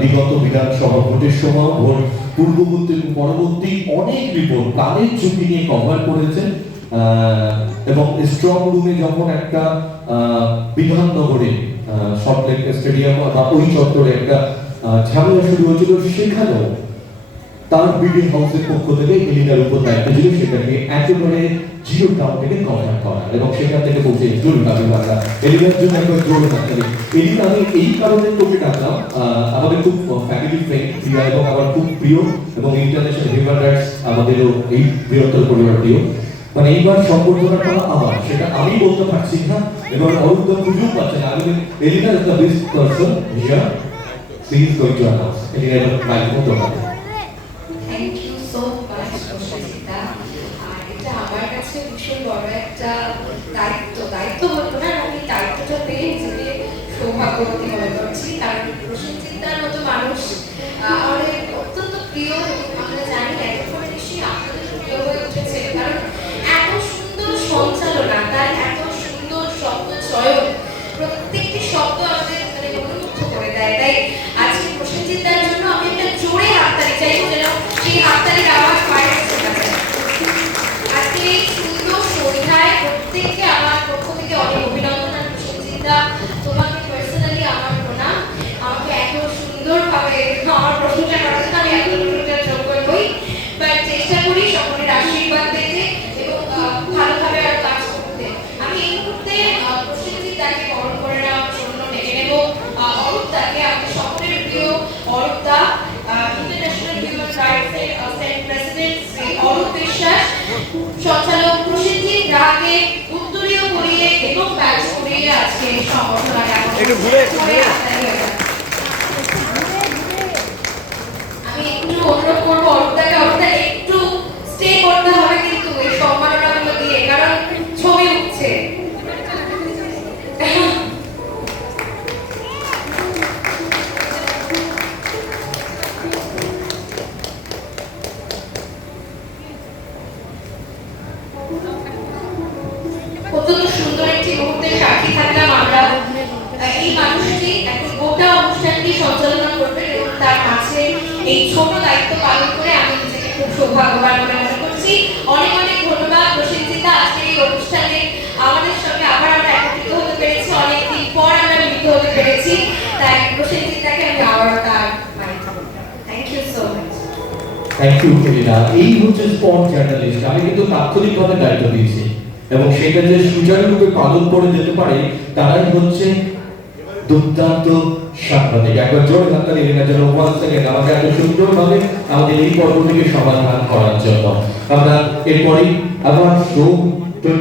বিগত বিধানসভা ভোটের সময় ভোট পূর্ববর্তী এবং পরবর্তী অনেক রিপোর্ট প্রাণের ঝুঁকি নিয়ে কভার করেছেন এবং স্ট্রং রুমে যখন একটা বিধাননগরে সল্টলেক স্টেডিয়াম বা ওই চত্বরে একটা ঝামেলা শুরু হয়েছিল, সেখানেও তার বিডিং হাউসের পক্ষ থেকে এলিনার উপর দায়িত্ব ছিল সেটাকে একেবারে জিরো গ্রাউন্ড থেকে কভার করা এবং সেখান থেকে পৌঁছে জরুরি দাবি করা। এলিনার জন্য একবার জোরে থাকতে এলিনা, আমি এই কারণে তোকে ডাকলাম, আমাদের খুব ফ্যামিলি ফ্রেন্ড প্রিয়া এবং আমার খুব প্রিয় এবং ইন্টারন্যাশনাল হিউম্যান রাইটস আমাদেরও এই বৃহত্তর পরিবার প্রিয়। মানে এইবার সম্বর্ধনাটা আমার, সেটা আমি বলতে পারছি না এবং অরুণ বুঝতেও পারছে না। আমি Elina is the best person here, she is going to announce. Elina এর মাইক মতো হবে। Thank you so much Suchita. আর এটা আমার কাছে ভীষণ বড় একটা দায়িত্ব বলবো না, আমি দায়িত্বটা পেয়ে নিজেকে সৌভাগ্যবতী মনে করছি। কারণ প্রসেনজিৎদার মতো মানুষ আমাদের অত্যন্ত প্রিয় এবং আমরা জানি এতক্ষণে নিশ্চয়ই আপনাদের প্রিয় হয়ে উঠেছে। কারণ এত সুন্দর সঞ্চালনা, তার এত সুন্দর শব্দ চয়ন, প্রত্যেকটি শব্দ আমাদের মানে মনোমুগ্ধ করে দেয়। তাই আজকে প্রসেনজিৎদার জন্য আমি একটা জোরে হাততালি চাইবো, যেন সেই হাততালির আওয়াজ বাইরে শোনা যায়। আজকে এই সুন্দর সন্ধ্যায় প্রত্যেককে আমার পক্ষ থেকে অনেক অভিনন্দন। আর প্রসেনজিৎদা, তোমাকে পার্সোনালি আমার প্রণাম। আমাকে এত সুন্দরভাবে আমার প্রশংসা করার জন্য আমি এত প্রশংসার যোগ্য নই, বাট চেষ্টা করি সকলের আশীর্বাদ পেতে এবং ভালোভাবে আর কাজ করতে। আমি এই মুহূর্তে প্রসেনজিৎদাকে বরণ করে নেওয়ার জন্য ডেকে নেব অরূপদাকে, আমাদের সকলের প্রিয় অরূপদা, ইন্টারন্যাশনাল হিউম্যান রাইটসের সেন্ট প্রেসিডেন্ট শ্রী অরূপ বিশ্বাস, সঞ্চালক প্রসেনজিৎ রাহাকে উত্তরীয় পরিয়ে এবং ব্যাচ পরিয়ে আজকে সম্বর্ধনা জ্ঞাপন আমি একটু অনুরোধ করবো অরূপদাকে, অরূপদা একটু স্টে করতে হবে কিন্তু এই সম্মাননাগুলো দিয়ে, কারণ ছবি উঠছে। অত্যন্ত সুন্দর একটি মুহূর্তের সাক্ষী থাকলাম আমরা। এই মানুষটি এখন গোটা অনুষ্ঠানটি সঞ্চালনা করবেন এবং তার মাঝে এই ছোট দায়িত্ব পালন করে আমি নিজেকে খুব সৌভাগ্যবান বলে মনে করছি। অনেক অনেক ধন্যবাদ প্রসেনজিৎদা, আজকে এই অনুষ্ঠানে আমাদের সঙ্গে আবার আমরা একত্রিত হতে পেরেছি, অনেকদিন পর আমরা মিলিত হতে পেরেছি। তাই প্রসেনজিৎদাকে আমি আবার তার thank you so much. Thank you Elina. এই হচ্ছে স্পট জার্নালিস্ট, আমি কিন্তু তাৎক্ষণিকভাবে দায়িত্ব দিয়েছি এবং সেটা যে সুচারুরূপে পালন করে যেতে পারে তারাই হচ্ছে দুর্দান্ত সাংবাদিক। একবার জোরে হাততালি এলিনার জন্য ওয়ান সেকেন্ড, আমাকে এত সুন্দরভাবে আমাদের এই পর্বটিকে সমাধান করার জন্য। আমরা এরপরেই আবার